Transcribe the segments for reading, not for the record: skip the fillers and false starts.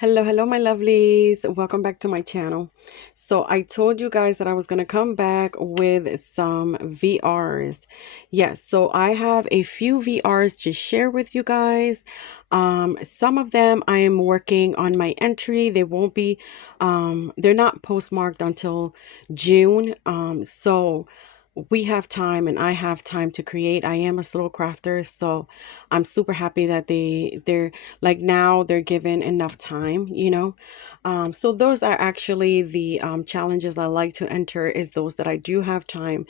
Hello, my lovelies. Welcome back to my channel. So I told you guys that I was going to come back with some VRs. Yes, so I have a few VRs to share with you guys. Some of them I am working on my entry. They won't be, they're not postmarked until June. So we have time and I have time to create. I am a slow crafter, so I'm super happy that they're like now they're given enough time. So those are actually the challenges I like to enter, is those that I do have time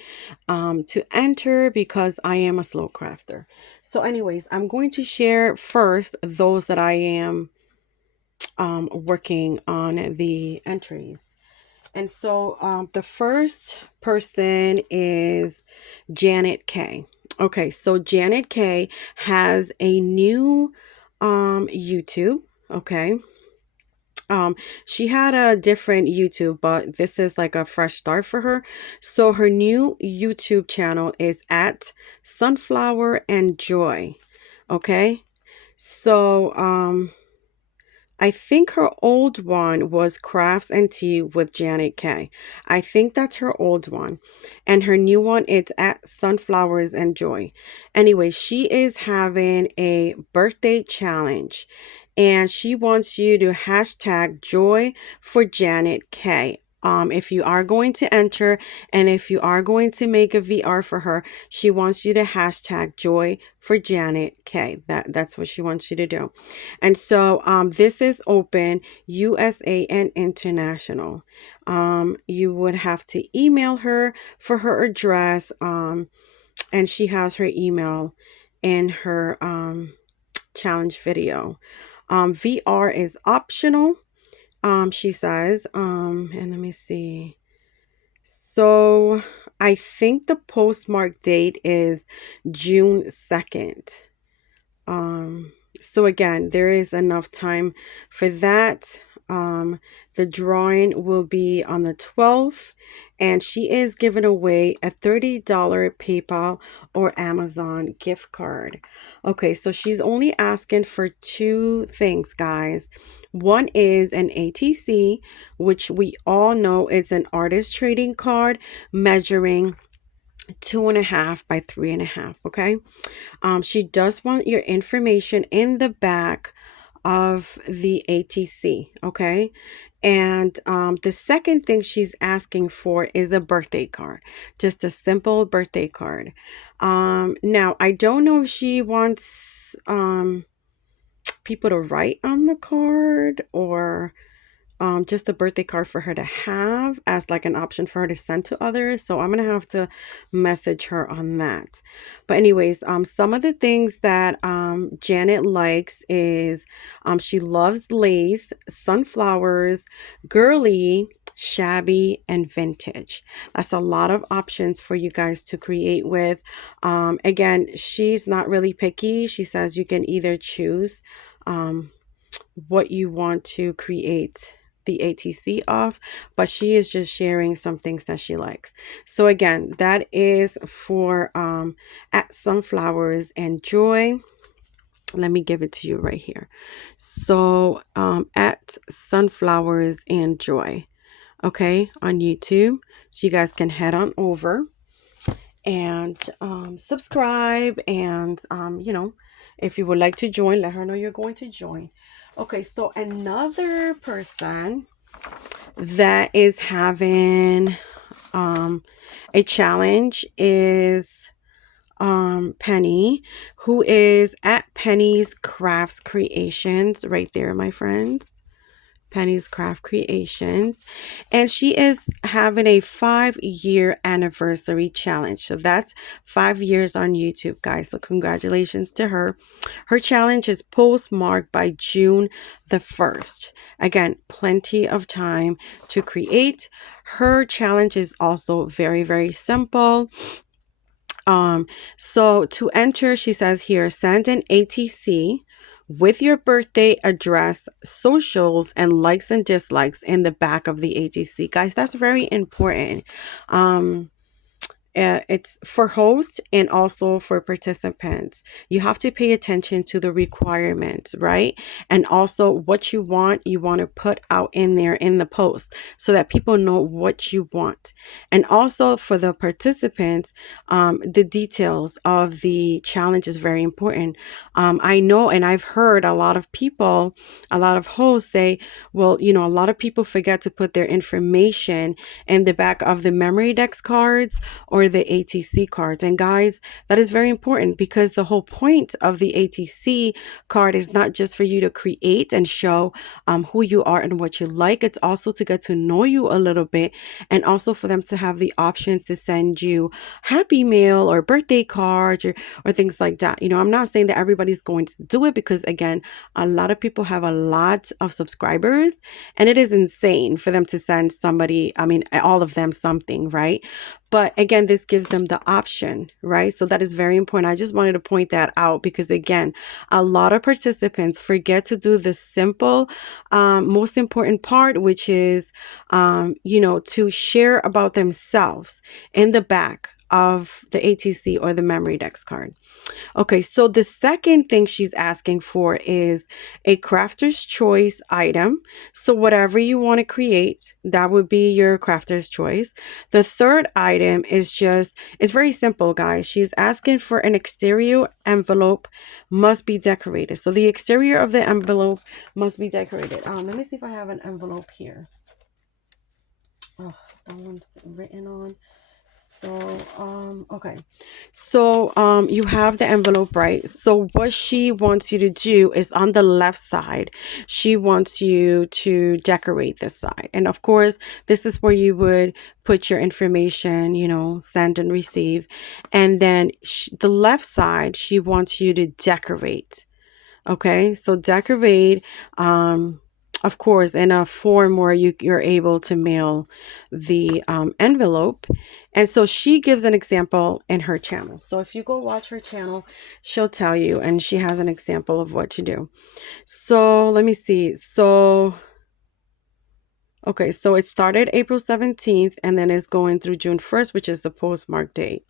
to enter because I am a slow crafter. So anyways, I'm going to share first those that I am working on the entries. And so the first person is Janet K. Okay, so Janet K has a new YouTube. Okay. She had a different YouTube, but this is like a fresh start for her. So her new YouTube channel is at Sunflower and Joy. Okay. So I think her old one was Crafts and Tea with Janet K. I think that's her old one. And her new one, it's at Sunflowers and Joy. Anyway, she is having a birthday challenge. And she wants you to hashtag joy for Janet K. If you are going to enter and if you are going to make a VR for her, she wants you to hashtag joy for Janet K. That's what she wants you to do. And so this is open USA and international. You would have to email her for her address, and she has her email in her challenge video. VR is optional, she says. And let me see. So I think the postmark date is June 2nd. So again, there is enough time for that. The drawing will be on the 12th, and she is giving away a $30 PayPal or Amazon gift card. Okay, so she's only asking for two things, guys. One is an ATC, which we all know is an artist trading card measuring 2.5 by 3.5. Okay. She does want your information in the back of the ATC, okay? And the second thing she's asking for is a birthday card, just a simple birthday card. Now, I don't know if she wants people to write on the card, or just a birthday card for her to have as like an option for her to send to others. So I'm gonna have to message her on that. But anyways, some of the things that Janet likes is she loves lace, sunflowers, girly, shabby, and vintage. That's a lot of options for you guys to create with. Again, she's not really picky. She says you can either choose what you want to create the ATC of, but she is just sharing some things that she likes. So again, that is for at Sunflowers and Joy. Let me give it to you right here. So at Sunflowers and Joy, okay, on YouTube. So you guys can head on over and subscribe, and if you would like to join, let her know you're going to join. Okay, so another person that is having a challenge is Penny, who is at Penny's Crafts Creations right there, my friends. Penny's Craft Creations, and she is having a 5-year anniversary challenge. So that's 5 years on YouTube, guys. So congratulations to her. Her challenge is postmarked by June the 1st. Again, plenty of time to create. Her challenge is also very, very simple. So to enter, she says here, send an ATC with your birthday address, socials, and likes and dislikes in the back of the ATC. Guys, that's very important. It's for hosts and also for participants. You have to pay attention to the requirements, right? And also what you want to put out in there in the post so that people know what you want. And also for the participants, the details of the challenge is very important. I know, and I've heard a lot of people, a lot of hosts say, well, a lot of people forget to put their information in the back of the memory dex cards or the ATC cards. And guys, that is very important because the whole point of the ATC card is not just for you to create and show who you are and what you like. It's also to get to know you a little bit, and also for them to have the option to send you happy mail or birthday cards or things like that. I'm not saying that everybody's going to do it because, again, a lot of people have a lot of subscribers and it is insane for them to send somebody, all of them something, right? But again, this gives them the option, right? So that is very important. I just wanted to point that out because, again, a lot of participants forget to do the simple, most important part, which is, to share about themselves in the back of the ATC or the memory dex card. Okay, so the second thing she's asking for is a crafter's choice item. So whatever you want to create, that would be your crafter's choice. The third item is it's very simple, guys. She's asking for an exterior envelope must be decorated. So the exterior of the envelope must be decorated. Let me see if I have an envelope here. Oh, that one's written on. So, okay. So, you have the envelope, right? So what she wants you to do is on the left side, she wants you to decorate this side. And of course, this is where you would put your information, send and receive. And then the left side, she wants you to decorate. Okay. So decorate, of course, in a form where you're able to mail the envelope. And so she gives an example in her channel. So if you go watch her channel, she'll tell you, and she has an example of what to do. So let me see. Okay, so it started April 17th and then it's going through June 1st, which is the postmark date.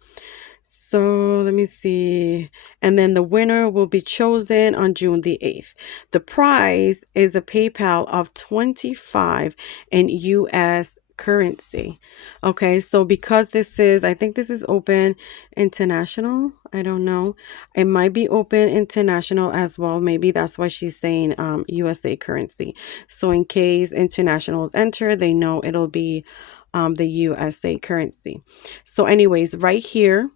So let me see. And then the winner will be chosen on June the 8th. The prize is a PayPal of 25 in US currency. Okay, so because I think this is open international. I don't know. It might be open international as well. Maybe that's why she's saying USA currency. So in case international is entered, they know it'll be the USA currency. So anyways, right here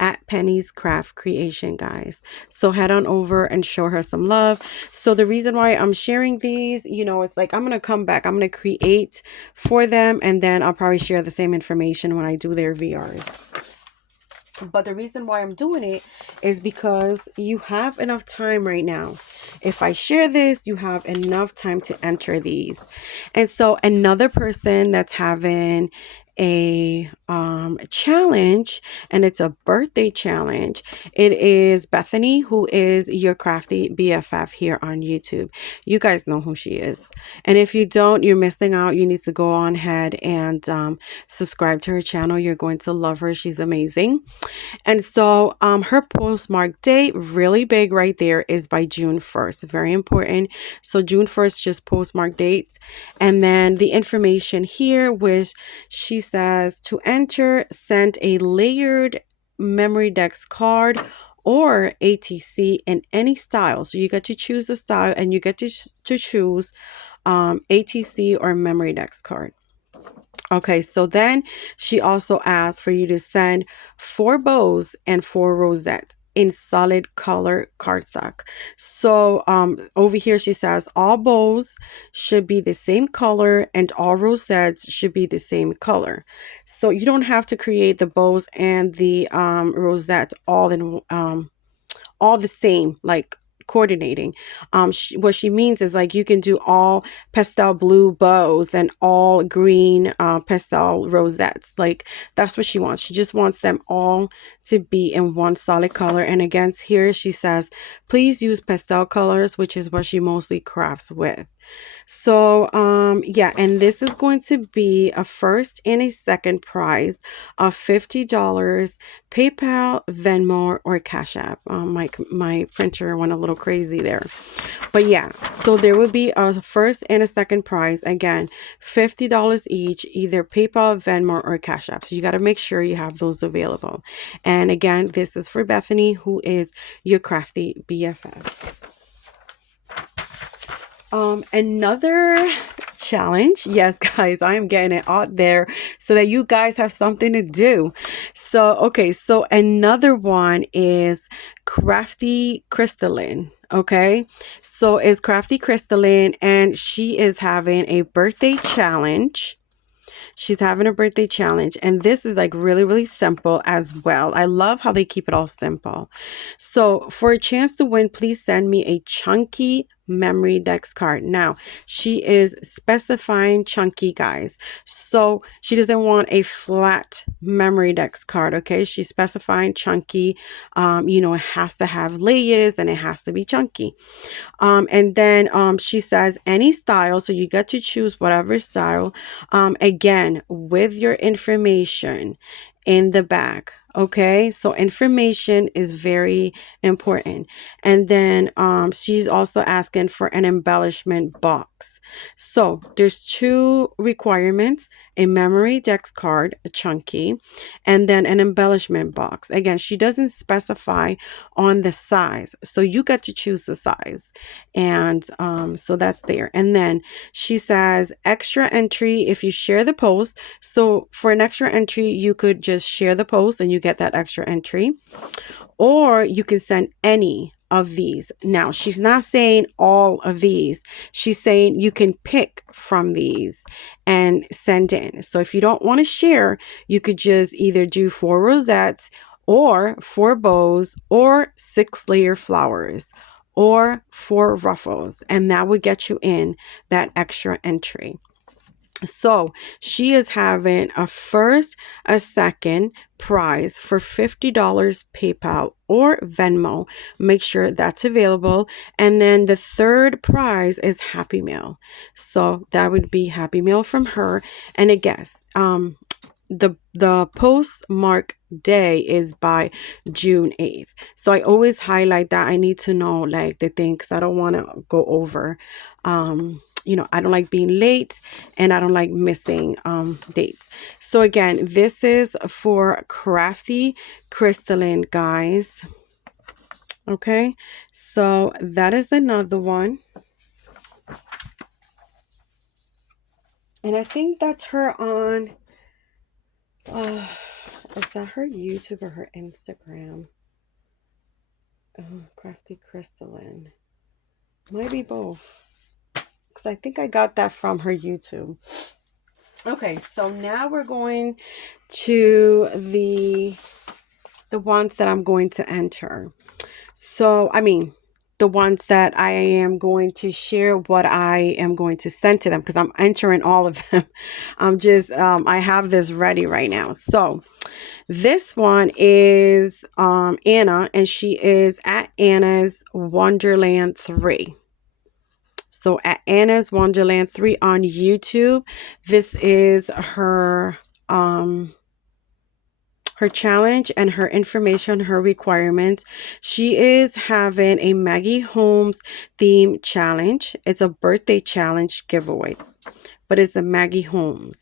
at Penny's Craft Creation, guys. So head on over and show her some love. So the reason why I'm sharing these, it's like I'm going to come back. I'm going to create for them, and then I'll probably share the same information when I do their VRs. But the reason why I'm doing it is because you have enough time right now. If I share this, you have enough time to enter these. And so another person that's having a challenge, and it's a birthday challenge, it is Bethany, who is your Crafty BFF here on YouTube. You guys know who she is, and if you don't, you're missing out. You need to go on ahead and subscribe to her channel. You're going to love her. She's amazing. And so her postmark date, really big right there, is by June 1st. Very important. So June 1st, just postmark dates. And then the information here, which she says to enter, send a layered memory dex card or ATC in any style. So you get to choose the style, and you get to choose ATC or memory dex card. Okay, so then she also asked for you to send 4 bows and 4 rosettes in solid color cardstock. So over here she says all bows should be the same color and all rosettes should be the same color. So you don't have to create the bows and the rosettes all the same, like coordinating. What she means is like you can do all pastel blue bows and all green pastel rosettes. Like that's what she wants. She just wants them all to be in one solid color. And again, here she says, please use pastel colors, which is what she mostly crafts with. So, yeah, and this is going to be a first and a second prize of $50, PayPal, Venmo, or Cash App. My printer went a little crazy there. But yeah, so there will be a first and a second prize. Again, $50 each, either PayPal, Venmo, or Cash App. So you got to make sure you have those available. And again, this is for Bethany, who is your crafty BFF. Another challenge. Yes, guys, I am getting it out there so that you guys have something to do. So, okay, so another one is Crafty Crystalline. Okay, so it's Crafty Crystalline, and she is having a birthday challenge. She's having a birthday challenge, and this is like really, really simple as well. I love how they keep it all simple. So for a chance to win, please send me a chunky memory dex card. Now, she is specifying chunky, guys. So she doesn't want a flat memory dex card, okay? She's specifying chunky. It has to have layers and it has to be chunky. And then she says any style, so you get to choose whatever style, again, with your information in the back. Okay, so information is very important. And then she's also asking for an embellishment box. So there's two requirements: a memory dex card, a chunky, and then an embellishment box. Again, she doesn't specify on the size, so you get to choose the size. And so that's there. And then she says extra entry if you share the post. So for an extra entry, you could just share the post and you get that extra entry, or you can send any of these. Now, she's not saying all of these. She's saying you can pick from these and send in. So if you don't want to share, you could just either do 4 rosettes or 4 bows or 6 layer flowers or 4 ruffles, and that would get you in that extra entry. So she is having a first, a second prize for $50 PayPal or Venmo. Make sure that's available. And then the third prize is Happy Meal. So that would be Happy Meal from her. And I guess the postmark day is by June 8th. So I always highlight that. I need to know like the things. I don't want to go over. I don't like being late, and I don't like missing dates. So again, this is for Crafty Crystalline, guys. Okay, so that is another one. And I think that's her on, is that her YouTube or her Instagram? Oh, Crafty Crystalline. Might be both. Because I think I got that from her YouTube. Okay, so now we're going to the ones that I'm going to enter. So, the ones that I am going to share what I am going to send to them, because I'm entering all of them. I have this ready right now. So this one is Anna, and she is at Anna's Wonderland 3. So at Anna's Wonderland 3 on YouTube, this is her her challenge and her information, her requirements. She is having a Maggie Holmes theme challenge. It's a birthday challenge giveaway, but it's a Maggie Holmes.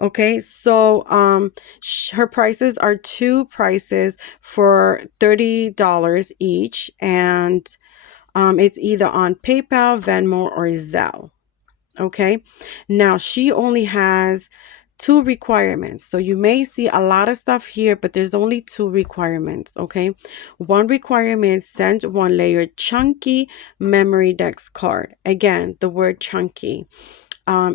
Okay, so her prices are 2 prices for $30 each, and it's either on PayPal, Venmo, or Zelle. Okay, now she only has 2 requirements. So you may see a lot of stuff here, but there's only 2 requirements. Okay, one requirement: send 1 layer chunky memory dex card. Again, the word chunky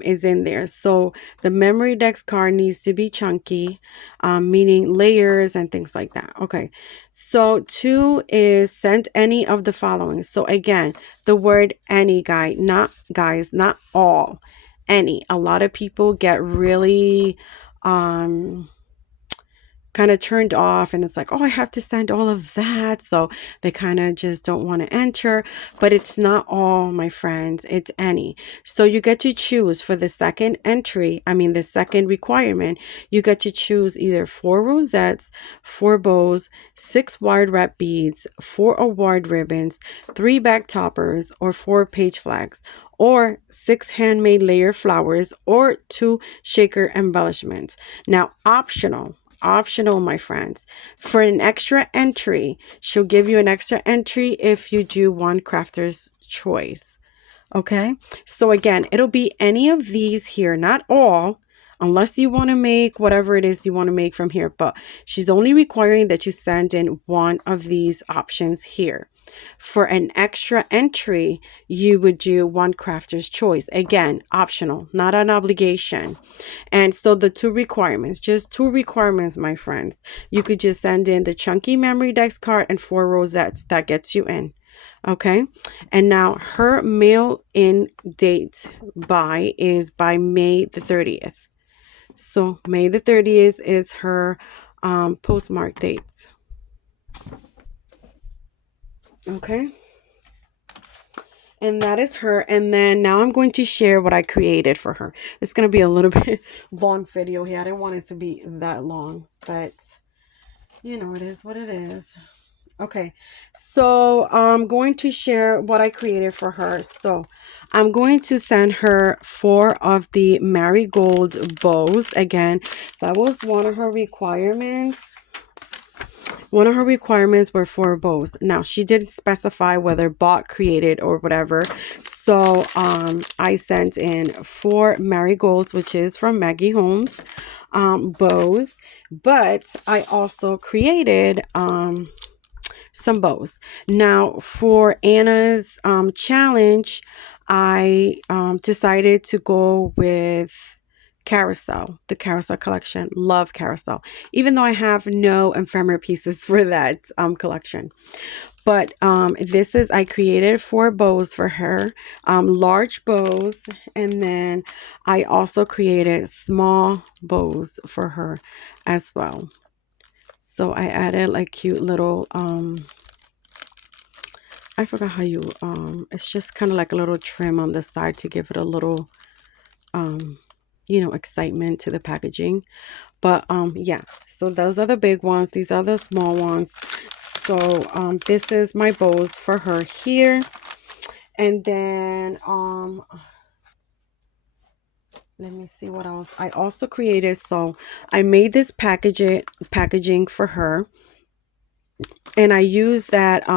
is in there. So the memory dex card needs to be chunky, meaning layers and things like that. Okay, so 2 is send any of the following. So again, the word any, not all, any. A lot of people get really kind of turned off, and it's like, oh, I have to send all of that. So they kind of just don't want to enter. But it's not all, my friends, it's any. So you get to choose for the second entry, I mean the second requirement, you get to choose either 4 rosettes, 4 bows, 6 wide wrap beads, 4 award ribbons, 3 back toppers, or 4 page flags, or 6 handmade layer flowers, or 2 shaker embellishments. Now, optional, my friends. For an extra entry, she'll give you an extra entry if you do one crafter's choice. Okay, so again, it'll be any of these here, not all, unless you want to make whatever it is you want to make from here. But she's only requiring that you send in one of these options here. For an extra entry, you would do one crafter's choice. Again, optional, not an obligation. And so the 2 requirements, just 2 requirements, my friends. You could just send in the chunky memory dex card and 4 rosettes. That gets you in. Okay, and now her mail in date by is by May the 30th. So May the 30th is her postmark date. Okay, and that is her. And then now I'm going to share what I created for her. It's going to be a little bit long video here. I didn't want it to be that long, but you know, it is what it is. Okay, so I'm going to share what I created for her. So I'm going to send her 4 of the marigold bows. Again, that was one of her requirements. One of her requirements were 4 bows. Now, she didn't specify whether bought, created, or whatever. So I sent in 4 marigolds, which is from Maggie Holmes bows. But I also created some bows. Now for Anna's challenge, I decided to go with Carousel, the Carousel collection. Love Carousel, even though I have no ephemera pieces for that collection. But this is, I created 4 bows for her, large bows, and then I also created small bows for her as well. So I added like cute little I forgot how you it's just kind of like a little trim on the side to give it a little you know, excitement to the packaging. But yeah, so those are the big ones, these are the small ones. So this is my bows for her here. And then let me see what else I also created. So I made this packaging for her, and I used that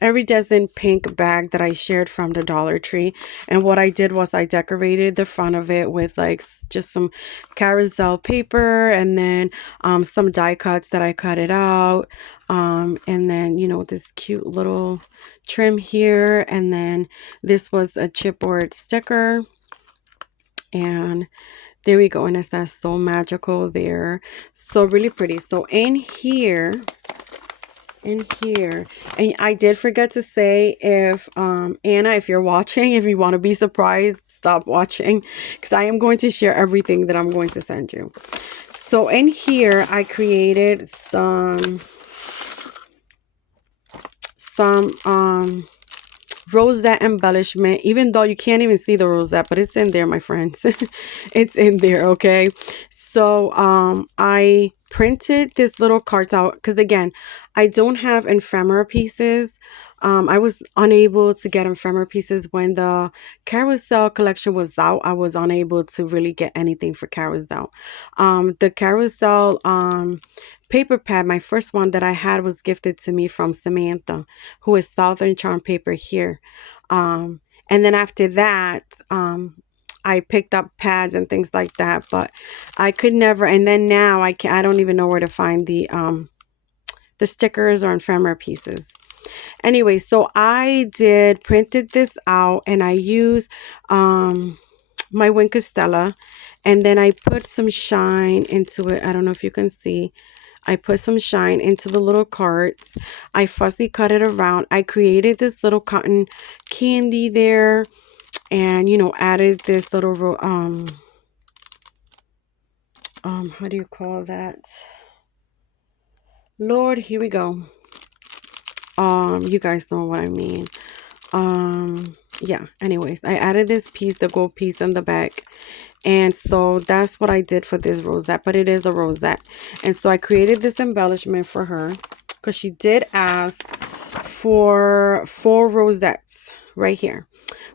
iridescent pink bag that I shared from the Dollar Tree. And what I did was I decorated the front of it with like just some carousel paper, and then some die cuts that I cut it out, and then, you know, this cute little trim here, and then this was a chipboard sticker. And there we go, and it's that so magical there, so really pretty. So in here, and I did forget to say, if Anna, if you're watching, if you want to be surprised, stop watching, because I am going to share everything that I'm going to send you. So in here I created some rosette embellishment, even though you can't even see the rosette, but it's in there, my friends. It's in there. Okay, so I printed this little cards out because, again, I don't have ephemera pieces. I was unable to get ephemera pieces when the Carousel collection was out. I was unable to really get anything for Carousel. The Carousel paper pad, my first one that I had, was gifted to me from Samantha, who is Southern Charm Paper here. And then after that, I picked up pads and things like that, but I could never. And then now I don't even know where to find the stickers or ephemera pieces. Anyway, so I printed this out, and I used my Wink Costella, and then I put some shine into it. I don't know if you can see. I put some shine into the little cards. I fussy cut it around. I created this little cotton candy there, and, you know, added this little how do you call that? Lord, here we go. You guys know what I mean. Yeah, anyways, I added this piece, the gold piece in the back. And so that's what I did for this rosette, but it is a rosette. And so I created this embellishment for her because she did ask for 4 rosettes right here.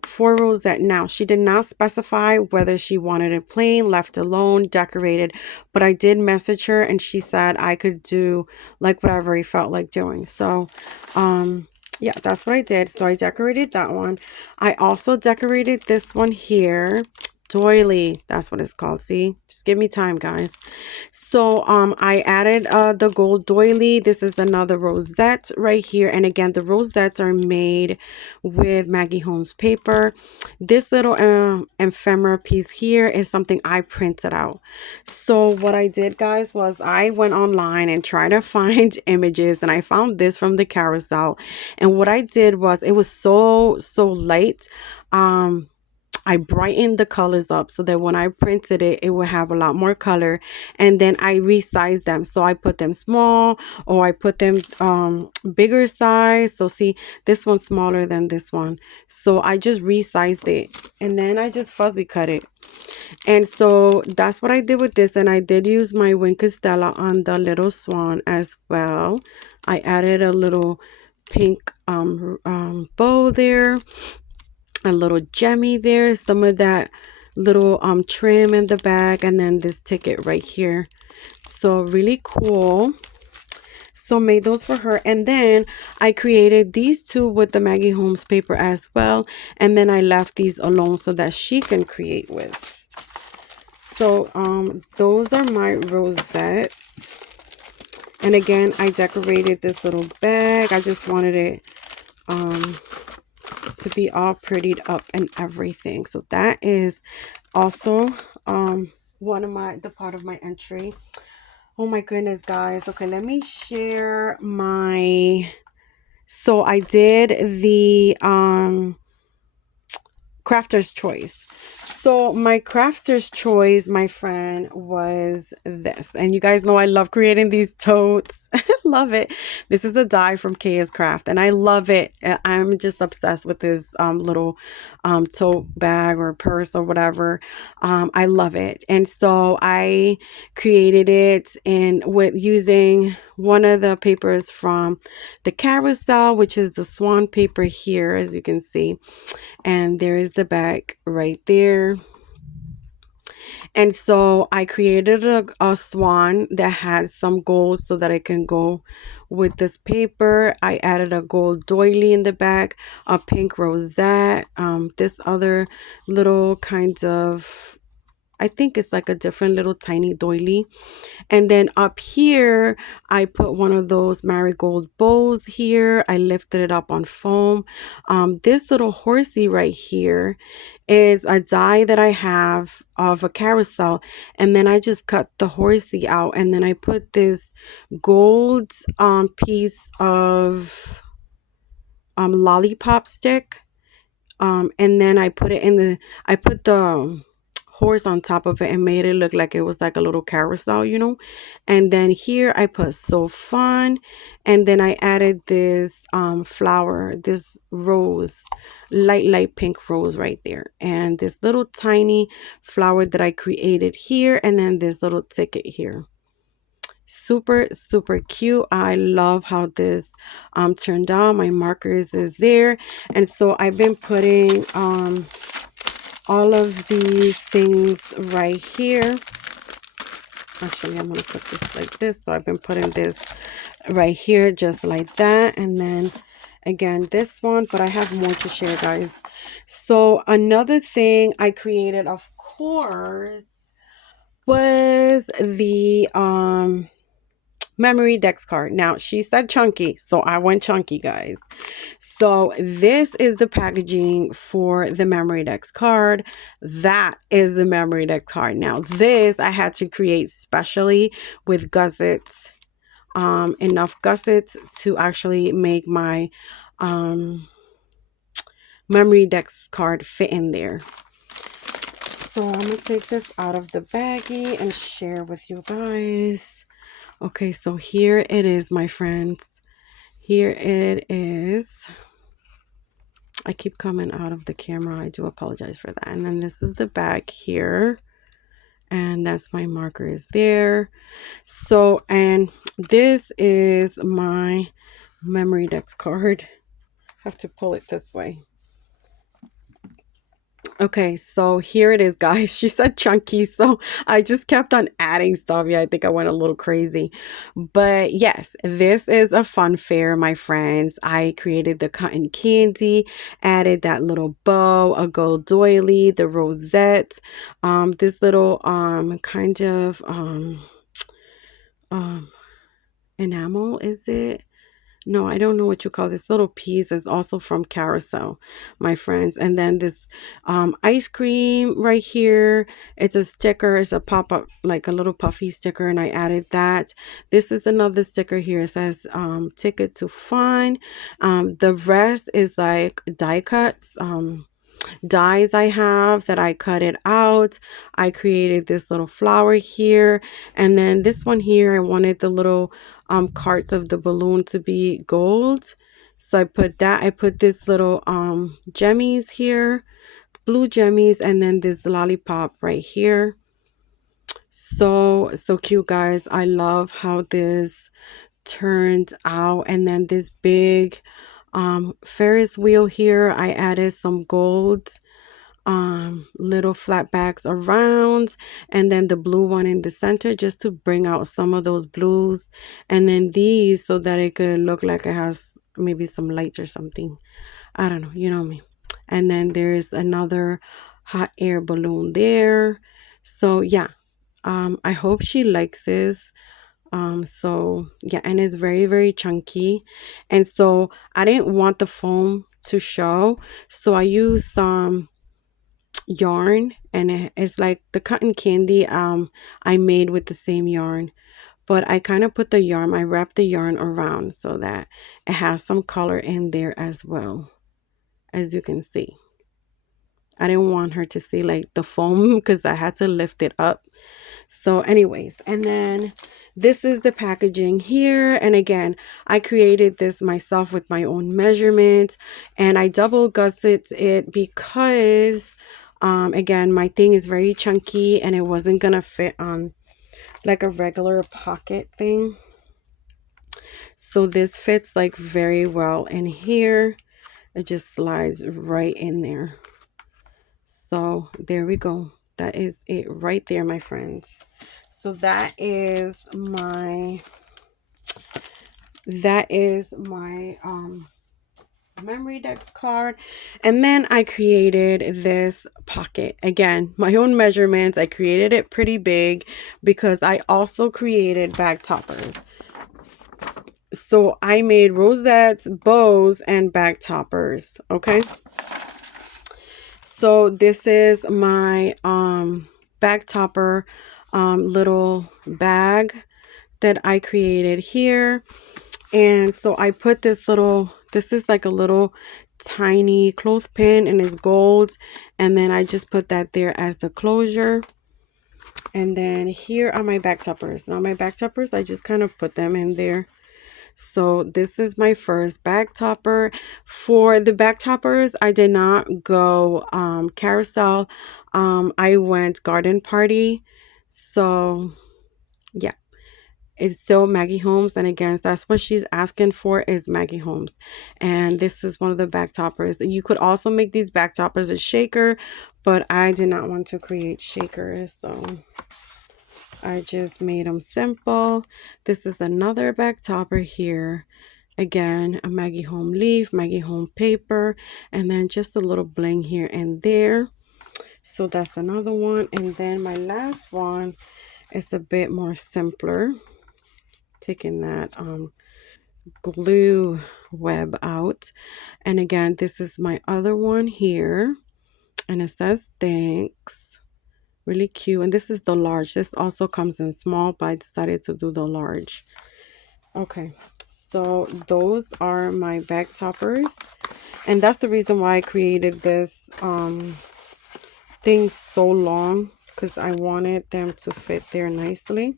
4 rosette. Now, she did not specify whether she wanted it plain, left alone, decorated, but I did message her and she said I could do like whatever I felt like doing. So, yeah, that's what I did. So I decorated that one. I also decorated this one here. Doily, that's what it's called. See, just give me time, guys. So I added the gold doily. This is another rosette right here, and again the rosettes are made with Maggie Holmes paper. This little ephemera piece here is something I printed out. So what I did, guys, was I went online and tried to find images, and I found this from the carousel. And what I did was, it was so light. I brightened the colors up so that when I printed it, it would have a lot more color. And then I resized them. So I put them small, or I put them bigger size. So see, this one's smaller than this one. So I just resized it. And then I just fuzzy cut it. And so that's what I did with this. And I did use my Wink Stella on the little swan as well. I added a little pink bow there. A little gemmy there, some of that little trim in the back, and then this ticket right here. So really cool. So made those for her, and then I created these 2 with the Maggie Holmes paper as well, and then I left these alone so that she can create with. So those are my rosettes. And again, I decorated this little bag. I just wanted it to be all prettied up and everything. So that is also one of the part of my entry. Oh my goodness, guys. Okay, let me share my, so I did the crafter's choice. So my crafter's choice, my friend, was this. And you guys know I love creating these totes. I love it. This is a die from Kaya's Craft, and I love it. I'm just obsessed with this little tote bag or purse or whatever. I love it. And so I created it with using one of the papers from the carousel, which is the swan paper here, as you can see. And there is the back right there. And so I created a swan that had some gold so that I can go with this paper. I added a gold doily in the back, a pink rosette, this other little kind of, I think it's like a different little tiny doily. And then up here, I put one of those marigold bows here. I lifted it up on foam. This little horsey right here is a die that I have of a carousel. And then I just cut the horsey out. And then I put this gold piece of lollipop stick. And then I put it I put the horse on top of it and made it look like it was like a little carousel, you know. And then here I put So Fun, and then I added this flower, this rose, light pink rose right there, and this little tiny flower that I created here, and then this little ticket here. Super cute. I love how this turned out. My markers is there, and so I've been putting all of these things right here. Actually, I'm going to put this like this. So I've been putting this right here just like that. And then again, this one, but I have more to share, guys. So another thing I created, of course, was the memory dex card. Now, she said chunky, so I went chunky, guys. So this is the packaging for the memory dex card. That is the memory dex card. Now, this I had to create specially with gussets, enough gussets to actually make my memory dex card fit in there. So I'm gonna take this out of the baggie and share with you guys. Okay, so here it is, my friends. Here it is. I keep coming out of the camera. I do apologize for that. And then this is the back here. And that's my markers there. So, and this is my memory dex card. I have to pull it this way. Okay, so here it is, guys. She said chunky, so I just kept on adding stuff. Yeah, I think I went a little crazy. But yes, this is a fun fair, my friends. I created the cotton candy, added that little bow, a gold doily, the rosette, this little kind of um enamel, is it? No, I don't know what you call this little piece is also from Carousel, my friends. And then this ice cream right here. It's a sticker. It's a pop-up, like a little puffy sticker, and I added that. This is another sticker here. It says ticket to fun. The rest is like die cuts. Dies I have that I cut it out. I created this little flower here, and then this one here, I wanted the little carts of the balloon to be gold, so I put that. I put this little jemmies here, blue jemmies, and then this lollipop right here. So cute, guys. I love how this turned out. And then this big Ferris wheel here, I added some gold little flat backs around, and then the blue one in the center just to bring out some of those blues, and then these so that it could look like it has maybe some lights or something. I don't know, you know me. And then there's another hot air balloon there. So yeah, I hope she likes this. So yeah, and it's very, very chunky. And so I didn't want the foam to show, so I used some yarn, and it's like the cotton candy I made with the same yarn, but I kind of put the yarn, I wrapped the yarn around so that it has some color in there as well, as you can see. I didn't want her to see like the foam because I had to lift it up. So anyways, and then this is the packaging here. And again, I created this myself with my own measurement, and I double gusset it because again, my thing is very chunky and it wasn't gonna fit on like a regular pocket thing. So this fits like very well in here. It just slides right in there. So there we go. That is it right there, my friends. So that is my memory dex card. And then I created this pocket. Again, my own measurements. I created it pretty big because I also created bag toppers. So I made rosettes, bows, and bag toppers. Okay. So this is my bag topper little bag that I created here. And so I put this little, this is like a little tiny clothespin, and it's gold, and then I just put that there as the closure. And then here are my back toppers. Now my back toppers, I just kind of put them in there. So this is my first back topper. For the back toppers, I did not go carousel. I went garden party. So yeah, it's still Maggie Holmes, and again, that's what she's asking for, is Maggie Holmes. And this is one of the back toppers. You could also make these back toppers a shaker, but I did not want to create shakers, so I just made them simple. This is another back topper here. Again, a Maggie Home leaf, Maggie Home paper, and then just a little bling here and there. So that's another one. And then my last one is a bit more simpler. Taking that glue web out, and again, this is my other one here, and it says thanks. Really cute. And this is the large. This also comes in small, but I decided to do the large. Okay, so those are my bag toppers, and that's the reason why I created this thing so long, because I wanted them to fit there nicely.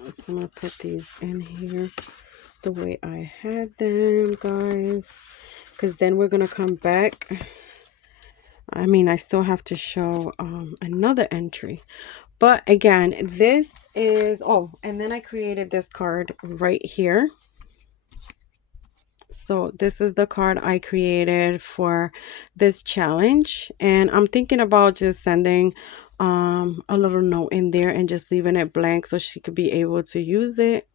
So I'm going to put these in here the way I had them, guys. Because then we're going to come back. I mean, I still have to show another entry. But again, this is, oh, and then I created this card right here. So this is the card I created for this challenge. And I'm thinking about just sending a little note in there and just leaving it blank so she could be able to use it.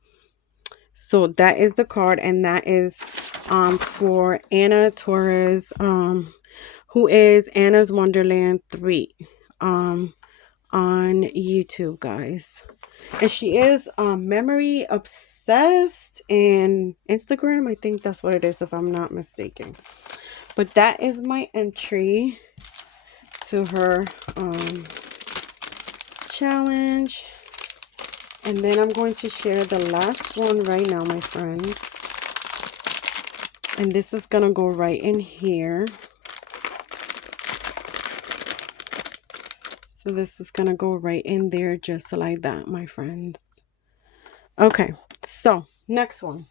So that is the card, and that is for Anna Torres, who is Anna's Wonderland 3 on YouTube, guys. And she is memory obsessed in Instagram. I think that's what it is, if I'm not mistaken. But that is my entry to her challenge. And then I'm going to share the last one right now, my friends. And this is going to go right in here. So this is going to go right in there just like that, my friends. Okay, so next one.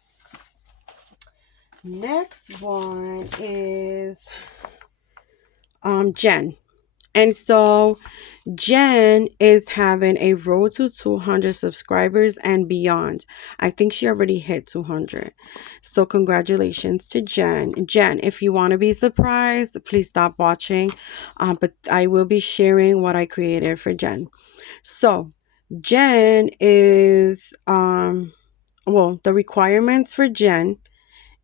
Next one is Jen. And so Jen is having a road to 200 subscribers and beyond. I think she already hit 200. So congratulations to Jen. Jen, if you want to be surprised, please stop watching. But I will be sharing what I created for Jen. So Jen is, well, the requirements for Jen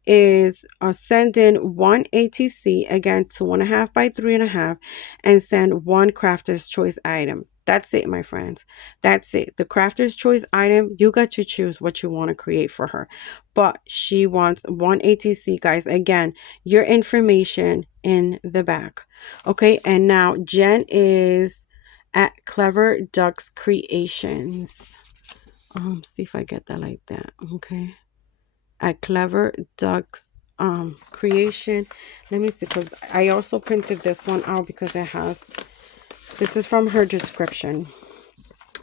is send in one ATC, again 2.5 by 3.5, and send one crafter's choice item. That's it, my friends. That's it. The crafter's choice item, you got to choose what you want to create for her, but she wants one ATC, guys. Again, your information in the back. Okay, and now Jen is at Clever Ducks Creations. See if I get that like that. Okay, at Clever Ducks Creation. Let me see, because I also printed this one out because it has, this is from her description.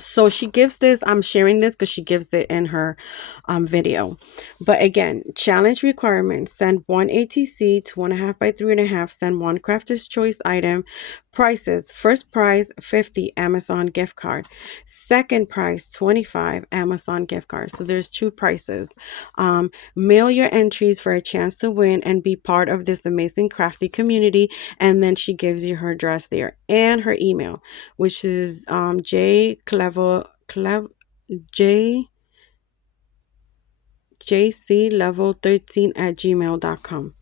So she gives this, I'm sharing this because she gives it in her video. But again, challenge requirements: send one ATC, 2.5 by 3.5, send one crafter's choice item. Prices: first prize 50 Amazon gift card, second prize 25 Amazon gift card. So there's two prices. Mail your entries for a chance to win and be part of this amazing crafty community. And then she gives you her address there and her email, which is jclevel13@gmail.com.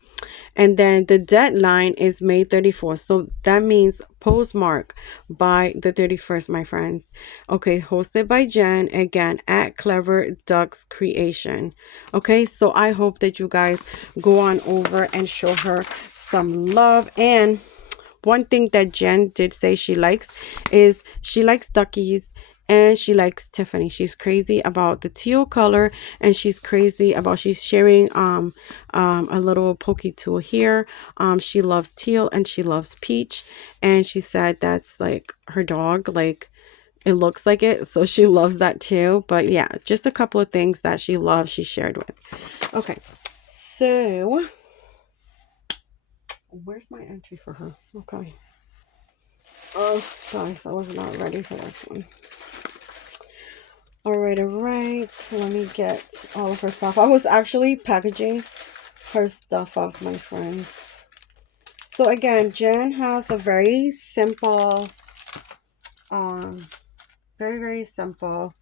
And then the deadline is May 34th. So that means postmark by the 31st, my friends. Okay, hosted by Jen, again, at Clever Ducks Creation. Okay, so I hope that you guys go on over and show her some love. And one thing that Jen did say she likes is she likes duckies. And she likes Tiffany. She's crazy about the teal color, and she's crazy about, she's sharing a little pokey tool here. She loves teal and she loves peach, and she said that's like her dog, like it looks like it, so she loves that too. But yeah, just a couple of things that she loves, she shared with. Okay, so where's my entry for her? Okay. Oh, guys, I was not ready for this one. All right. Let me get all of her stuff. I was actually packaging her stuff up, my friends. So again, Jen has a very simple, very simple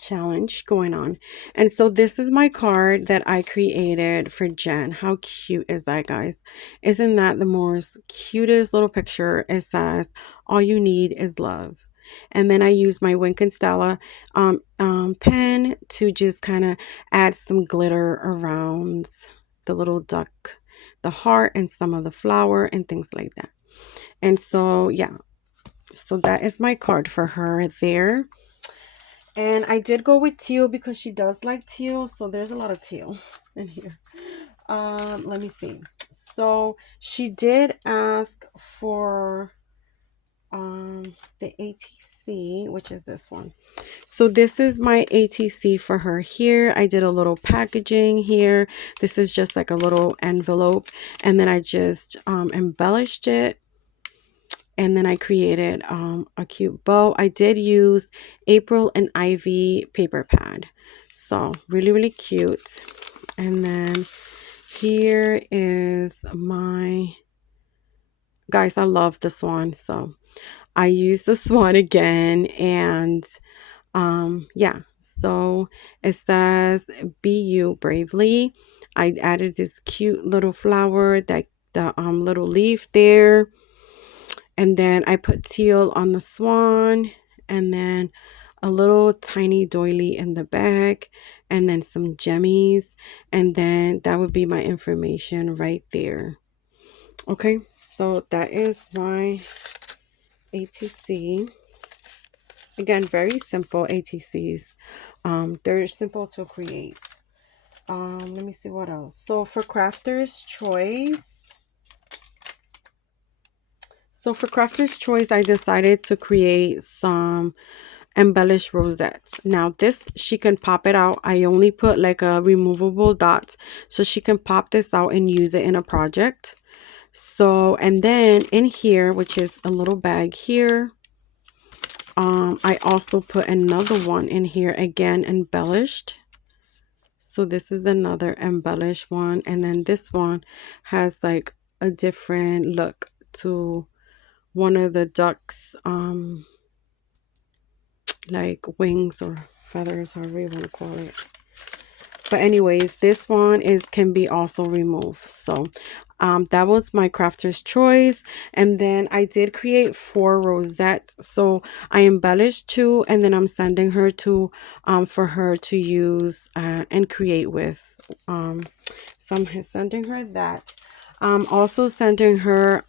challenge going on. And so this is my card that I created for Jen. How cute is that, guys? Isn't that the most cutest little picture? It says, all you need is love. And then I use my Wink and Stella pen to just kind of add some glitter around the little duck, the heart, and some of the flower and things like that. And so yeah, so that is my card for her there. And I did go with teal because she does like teal. So there's a lot of teal in here. Let me see. So she did ask for um the ATC, which is this one. So this is my ATC for her here. I did a little packaging here. This is just like a little envelope, and then I just embellished it, and then I created a cute bow. I did use April and Ivy paper pad, so really, really cute. And then here is my, guys, I love the swan, so I used the swan again. And yeah, so it says be you bravely. I added this cute little flower, that the little leaf there, and then I put teal on the swan, and then a little tiny doily in the back, and then some jemmies, and then that would be my information right there. Okay, so that is my ATC. Again, very simple ATCs. They're simple to create. Let me see what else. So for Crafter's Choice, I decided to create some embellished rosettes. Now this, she can pop it out. I only put like a removable dot, so she can pop this out and use it in a project. So, and then in here, which is a little bag here, I also put another one in here, again embellished. So this is another embellished one, and then this one has like a different look to one of the ducks, like wings or feathers, however you want to call it. But anyways, this one can be also removed. So that was my Crafter's Choice. And then I did create 4 rosettes. So I embellished 2, and then I'm sending her to for her to use and create with. So I'm sending her that. I'm also sending her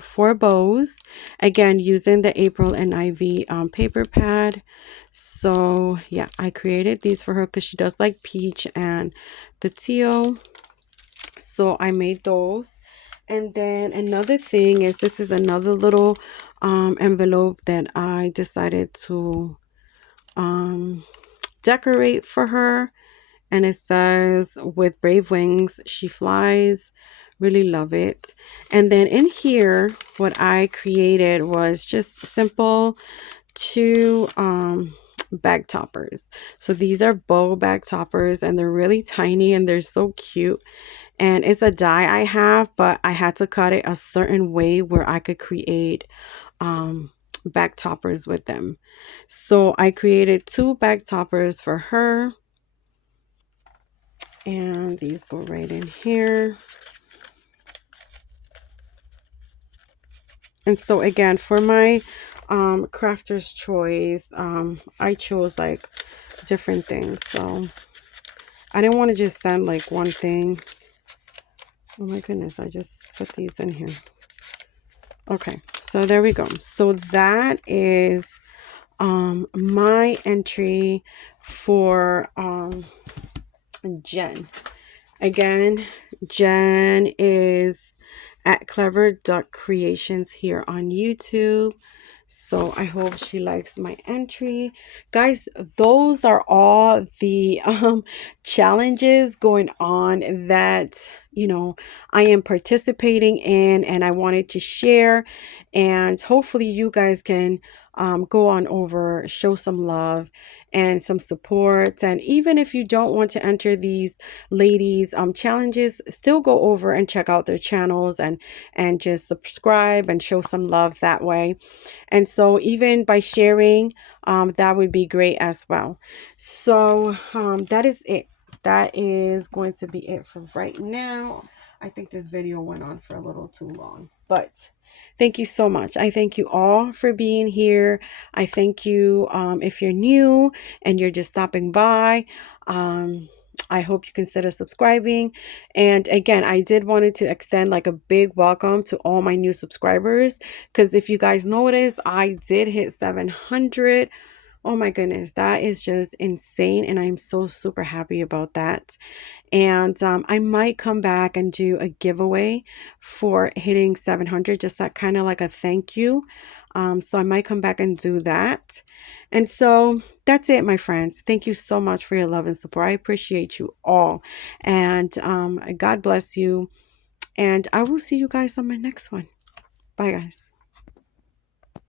4 bows, again using the April and Ivy paper pad. So yeah, I created these for her because she does like peach and the teal, so I made those. And then another thing is, this is another little envelope that I decided to decorate for her, and it says with brave wings she flies. Really love it. And then in here, what I created was just simple 2 bag toppers. So these are bow bag toppers, and they're really tiny and they're so cute. And it's a die I have, but I had to cut it a certain way where I could create bag toppers with them. So I created 2 bag toppers for her, and these go right in here. And so again, for my Crafter's Choice, I chose like different things. So I didn't want to just send like one thing. Oh my goodness, I just put these in here. Okay, so there we go. So that is my entry for Jen. Again, Jen is at Clever Duck Creations here on YouTube. So I hope she likes my entry. Guys, those are all the challenges going on that, you know, I am participating in, and I wanted to share. And hopefully you guys can go on over, show some love and some support. And even if you don't want to enter these ladies challenges, still go over and check out their channels and just subscribe and show some love that way. And so even by sharing, that would be great as well. So that is it. That is going to be it for right now. I think this video went on for a little too long, but thank you so much. I thank you all for being here. I thank you if you're new and you're just stopping by. I hope you consider subscribing. And again, I did wanted to extend like a big welcome to all my new subscribers, because if you guys notice, I did hit 700. Oh my goodness, that is just insane. And I'm so super happy about that. And I might come back and do a giveaway for hitting 700, just that kind of like a thank you. So I might come back and do that. And so that's it, my friends. Thank you so much for your love and support. I appreciate you all. And God bless you. And I will see you guys on my next one. Bye, guys.